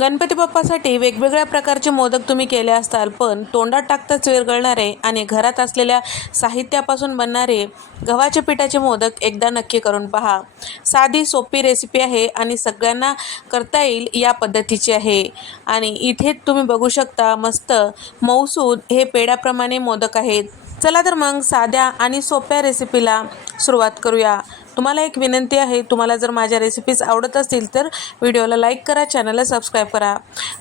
गणपती बाप्पासाठी वेगवेगळ्या प्रकारचे मोदक तुम्ही केले असताल पण तोंडात टाकताच विरगळणारे आणि घरात असलेल्या साहित्यापासून बनणारे गव्हाच्या पिठाचे मोदक एकदा नक्की करून पहा. साधी सोपी रेसिपी आहे आणि सगळ्यांना करता येईल या पद्धतीची आहे. आणि इथे तुम्ही बघू शकता मस्त मऊसूद हे पेड्याप्रमाणे मोदक आहेत. चला तर मग साध्या आणि सोप्या रेसिपीला सुरुवात करूया. तुम्हाला एक विनंती आहे तुम्हाला जर माझ्या रेसिपीज आवडत असतील तर व्हिडिओला लाईक करा चॅनलला सबस्क्राईब करा.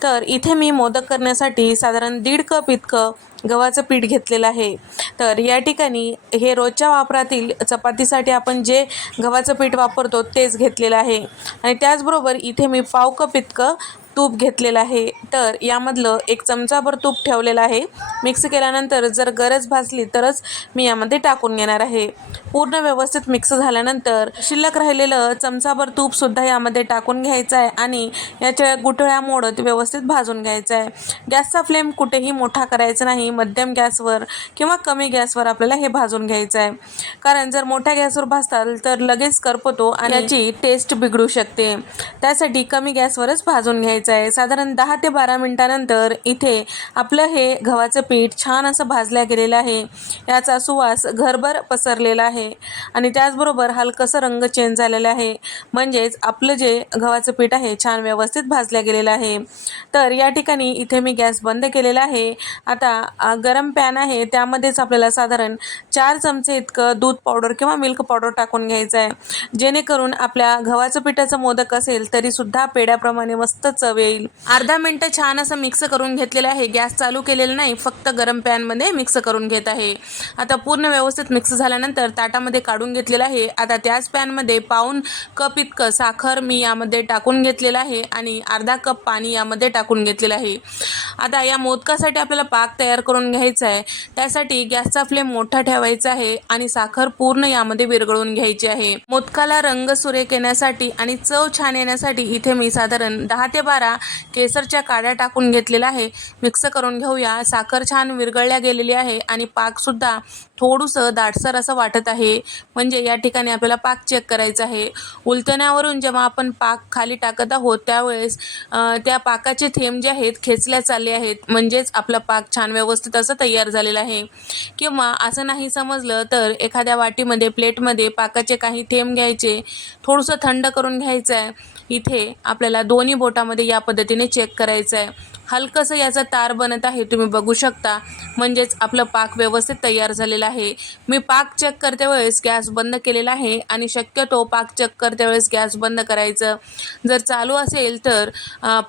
तर इथे मी मोदक करण्यासाठी साधारण दीड कप इतकं गव्हाचं पीठ घेतलेलं आहे. तर या ठिकाणी हे रोजच्या वापरातील चपातीसाठी आपण जे गव्हाचं पीठ वापरतो तेच घेतलेलं आहे. आणि त्याचबरोबर इथे मी पाव कप इतकं तूप घेतलेलं आहे. तर यामधलं एक चमचाभर तूप ठेवलेलं आहे. मिक्स केल्यानंतर जर गरज भासली तरच मी यामध्ये टाकून घेणार आहे. पूर्ण व्यवस्थित मिक्स झाल्यानंतर शिल्लक राहिलेलं चमचाभर तूपसुद्धा यामध्ये टाकून घ्यायचं आहे आणि याच्या गुठळ्या मोडत व्यवस्थित भाजून घ्यायचं आहे. गॅसचा फ्लेम कुठेही मोठा करायचा नाही. मध्यम गॅसवर किंवा कमी गॅसवर आपल्याला हे भाजून घ्यायचं आहे. कारण जर मोठ्या गॅसवर भाजताल तर लगेच करपतो आणि याची टेस्ट बिघडू शकते. त्यासाठी कमी गॅसवरच भाजून घ्यायचं आहे. साधारण दहा ते बारा मिनिटानंतर इथे आपलं हे गव्हाचं पीठ छान असं भाजल्या गेलेलं आहे. याचा सुवास घरभर पसरलेला आहे. आणि त्याचबरोबर हलकंसं रंग चेंज झालेला आहे. म्हणजेच आपलं जे गव्हाचं पीठ आहे छान व्यवस्थित भाजल्या गेलेलं आहे. तर या ठिकाणी इथे मी गॅस बंद केलेला आहे. आता गरम पॅन आहे. त्यामध्येच आपल्याला साधारण चार चमचे इतकं दूध पावडर किंवा मिल्क पावडर टाकून घ्यायचं आहे. जेणेकरून आपल्या गव्हाचं पिठाचं मोदक असेल तरीसुद्धा पेड्याप्रमाणे मस्त चव येईल. अर्धा मिनटं छान असं मिक्स करून घेतलेलं आहे. गॅस चालू केलेलं नाही फक्त गरम पॅनमध्ये मिक्स करून घेत आहे. आता पूर्ण व्यवस्थित मिक्स झाल्यानंतर ताटामध्ये काढून घेतलेलं आहे. आता त्याच पॅनमध्ये पाऊन कप इतकं साखर मी यामध्ये टाकून घेतलेलं आहे आणि अर्धा कप पाणी यामध्ये टाकून घेतलेलं आहे. आता या मोदकासाठी आपल्याला पाक तयार करून घ्यायचा आहे. त्यासाठी गॅसचा फ्लेम मोठा ठेवायचा आहे आणि साखर पूर्ण यामध्ये विरघळून घ्यायची आहे. मोदकाला रंग सुरेख येण्यासाठी आणि चव छान येण्यासाठी इथे मी साधारण दहा ते बारा केसरच्या काड्या टाकून घेतलेल्या आहे. मिक्स करून घेऊया. साखर छान विरघळल्या गेलेली आहे आणि पाकसुद्धा थोडंसं दाटसर असं वाटत आहे. म्हणजे या ठिकाणी आपल्याला पाक चेक करायचा आहे. उलटण्यावरून जेव्हा आपण पाक खाली टाकत आहोत त्यावेळेस त्या पाकाचे थेंब जे आहेत खेचल्या चालले आहेत. म्हणजेच आपला पाक छान व्यवस्थित असं तयार झालेला आहे. किंवा असं नाही समजलं तर एखाद्या वाटीमध्ये प्लेटमध्ये पाकाचे काही थेंब घ्यायचे. थोडंसं थंड करून घ्यायचं आहे इथे आपल्याला दोन्ही बोटामध्ये या या पद्धतीने चेक करायचं आहे हलकंसं याचा तार बनत आहे तुम्ही बघू शकता. म्हणजेच आपलं पाक व्यवस्थित तयार झालेलं आहे. मी पाक चेक करते वेळेस गॅस बंद केलेला आहे आणि शक्यतो पाक चेक करते वेळेस गॅस बंद करायचं. जर चालू असेल तर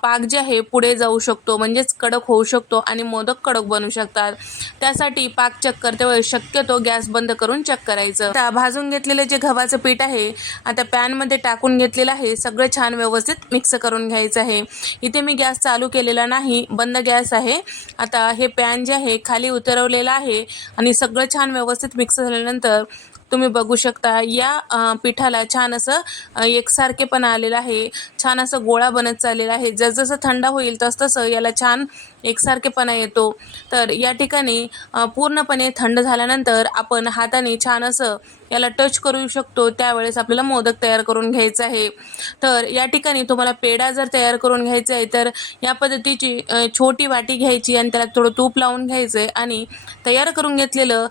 पाक जे आहे पुढे जाऊ शकतो. म्हणजेच कडक होऊ शकतो आणि मोदक कडक बनू शकतात. त्यासाठी पाक चेक करते वेळेस शक्यतो गॅस बंद करून चेक करायचं. आता भाजून घेतलेलं जे गव्हाचं पीठ आहे आता पॅनमध्ये टाकून घेतलेलं आहे. सगळं छान व्यवस्थित मिक्स करून घ्यायचं आहे. इथे मी गॅस चालू केलेला नाही. बंद गॅस आहे. आता हे पॅन जे आहे खाली उतरवलेलं आहे आणि सगळं छान व्यवस्थित मिक्स झाल्यानंतर तुम्ही बघू शकता या पिठाला छान असं एकसारखेपणा आलेलं आहे. छान असं गोळा बनत चाललेला आहे. जसजसं थंड होईल तसतसं याला छान एकसारखेपणा येतो. तर या ठिकाणी पूर्णपणे थंड झाल्यानंतर आपण हाताने छान असं याला टच करू शकतो. त्यावेळेस आपल्याला मोदक तयार करून घ्यायचं आहे. तर या ठिकाणी तुम्हाला पेढा जर तयार करून घ्यायचा आहे तर या पद्धतीची छोटी वाटी घ्यायची आणि त्याला थोडं तूप लावून घ्यायचं आहे आणि तयार करून घेतलेलं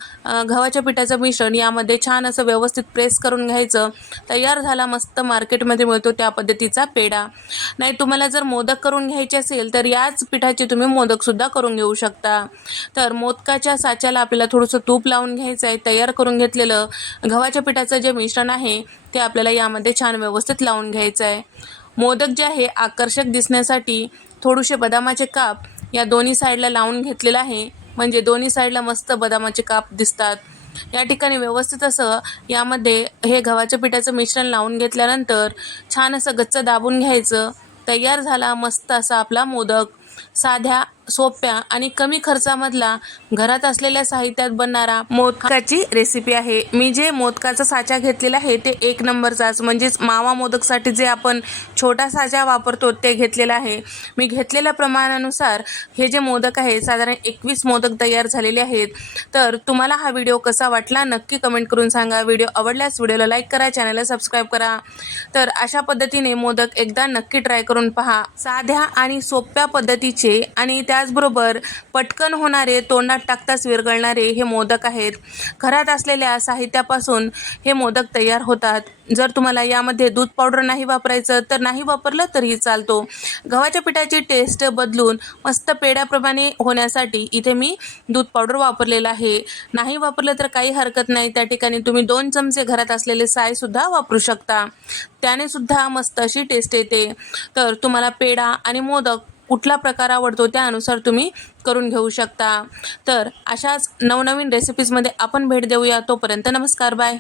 गव्हाच्या पिठाचं मिश्रण यामध्ये छान असं व्यवस्थित प्रेस करून घ्यायचं. तयार झाला मस्त मार्केटमध्ये मिळतो त्या पद्धतीचा पेढा. नाही तुम्हाला जर मोदक करून घ्यायचे असेल तर याच पिठाचे तुम्ही मोदकसुद्धा करून घेऊ शकता. तर मोदकाच्या साच्याला आपल्याला थोडंसं तूप लावून घ्यायचं आहे तयार करून घेतलेलं. गव्हाच्या पिठाचं जे मिश्रण आहे ते आपल्याला यामध्ये छान व्यवस्थित लावून घ्यायचं आहे. मोदक जे आहे आकर्षक दिसण्यासाठी थोडेसे बदामाचे काप या दोन्ही साईडला लावून घेतलेलं आहे. म्हणजे दोन्ही साईडला मस्त बदामाचे काप दिसतात. या ठिकाणी व्यवस्थित असं यामध्ये हे गव्हाच्या पिठाचं मिश्रण लावून घेतल्यानंतर छान असं गच्च दाबून घ्यायचं. तयार झाला मस्त असा आपला मोदक. साध्या सोप्या आणि कमी खर्चामधला घरात असलेल्या साहित्यात बनणारा मोदकाची रेसिपी आहे. मी जे मोदकाचा साचा घेतलेला आहे ते एक नंबरचाच. म्हणजेच मावा मोदकसाठी जे आपण छोटा साचा वापरतो ते घेतलेला आहे. मी घेतलेल्या प्रमाणानुसार हे जे मोदक आहे साधारण एकवीस मोदक तयार झालेले आहेत. तर तुम्हाला हा व्हिडिओ कसा वाटला नक्की कमेंट करून सांगा. व्हिडिओ आवडल्यास व्हिडिओला लाईक करा चॅनलला सबस्क्राईब करा. तर अशा पद्धतीने मोदक एकदा नक्की ट्राय करून पहा. साध्या आणि सोप्या पद्धतीचे आणि त्या त्याचबरोबर पटकन होणारे तोंडात टाकताच विरघळणारे हे मोदक आहेत. घरात असलेल्या साहित्यापासून हे मोदक तयार होतात. जर तुम्हाला यामध्ये दूध पावडर नाही वापरायचं तर नाही वापरलं तरीही चालतो. गव्हाच्या पिठाची टेस्ट बदलून मस्त पेड्याप्रमाणे होण्यासाठी इथे मी दूध पावडर वापरलेलं आहे. नाही वापरलं तर काही हरकत नाही. त्या ठिकाणी तुम्ही दोन चमचे घरात असलेले सायसुद्धा वापरू शकता. त्याने सुद्धा मस्त अशी टेस्ट येते. तर तुम्हाला पेढा आणि मोदक कुठला प्रकार आवडतो त्यानुसार तुम्ही करून घेऊ शकता. तर अशाच नवनवीन रेसिपीजमध्ये आपण भेट देऊया. तोपर्यंत नमस्कार बाय